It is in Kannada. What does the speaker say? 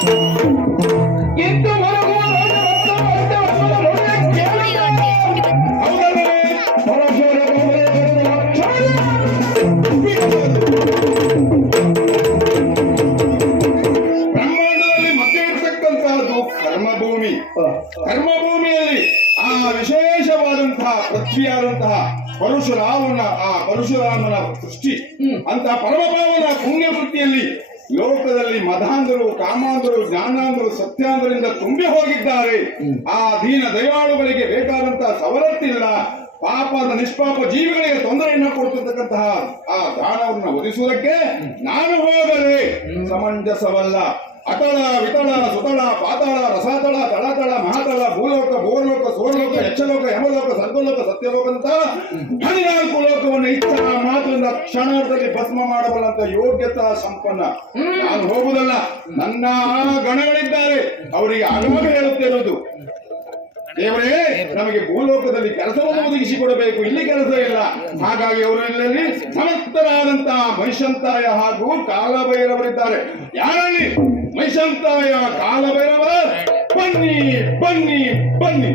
ಇಂದು ಮರಗುವ ಬ್ರಹ್ಮಾಂಡದಲ್ಲಿ ಮತ್ತೆ ಇರ್ತಕ್ಕಂತಹದ್ದು ಕರ್ಮಭೂಮಿ. ಕರ್ಮಭೂಮಿಯಲ್ಲಿ ಆ ವಿಶೇಷವಾದಂತಹ ಪೃಥ್ವಿಯಾದಂತಹ ಪರಶುರಾಮನ ಸೃಷ್ಟಿ ಅಂತ ಪರಮಭಾವನ ಪುಣ್ಯ ವೃತ್ತಿಯಲ್ಲಿ ಲೋಕದಲ್ಲಿ ಮಧಾಂಧರು, ಕಾಮಾಂಧರು, ಜ್ಞಾನಾಂಧರು, ಸತ್ಯಾಂಧರಿಂದ ತುಂಬಿ ಹೋಗಿದ್ದಾರೆ. ಆ ದೀನ ದಯಾಳುಗಳಿಗೆ ಬೇಕಾದಂತಹ ಸವಲತ್ತಿಲ್ಲ. ಪಾಪದ ನಿಷ್ಪಾಪ ಜೀವಿಗಳಿಗೆ ತೊಂದರೆಯನ್ನು ಕೊಡ್ತಿರ್ತಕ್ಕಂತಹ ಆ ದಾನವನ್ನ ಒದಿಸುವುದಕ್ಕೆ ನಾನು ಹೋಗಲೇ ಸಮಂಜಸವಲ್ಲ. ಅತಳ ವಿತಳ ಸುತಳ ಪಾತಾಳ ರಸಾತಳ ತಳತಳ ಮಹಾತಳ ಭೂಲೋಕ ಭೂಲೋಕ ಸೋಲೋಕ ಯಕ್ಷಲೋಕ ಯಮಲೋಕ ಸರ್ಗಲೋಕ ಸತ್ಯಲೋಕ ಅಂತ 14 ಲೋಕವನ್ನು ಇಚ್ಛ ಮಾತ್ರದಿಂದ ಕ್ಷಣದಲ್ಲಿ ಭಸ್ಮ ಮಾಡಬಲ್ಲಂತ ಯೋಗ್ಯತಾ ಸಂಪನ್ನ ನಾನು ಹೋಗುವುದಲ್ಲ. ನನ್ನ ಗಣಗಳಿದ್ದಾರೆ, ಅವರಿಗೆ ಆಗಾಗ ಹೇಳುತ್ತಿರುವುದು, ದೇವರೇ ನಮಗೆ ಭೂಲೋಕದಲ್ಲಿ ಕೆಲಸವನ್ನು ಒದಗಿಸಿಕೊಡಬೇಕು, ಇಲ್ಲಿ ಕೆಲಸ ಇಲ್ಲ. ಹಾಗಾಗಿ ಅವರು ಇಲ್ಲಲ್ಲಿ ಸಮರ್ಥರಾದಂತಹ ಮೈಷಂತಾಯ ಹಾಗೂ ಕಾಲಭೈರವರಿದ್ದಾರೆ. ಯಾರಲ್ಲಿ ಮೈಷಂತಾಯ ಕಾಲಭೈರವ? ಬನ್ನಿ ಬನ್ನಿ ಬನ್ನಿ.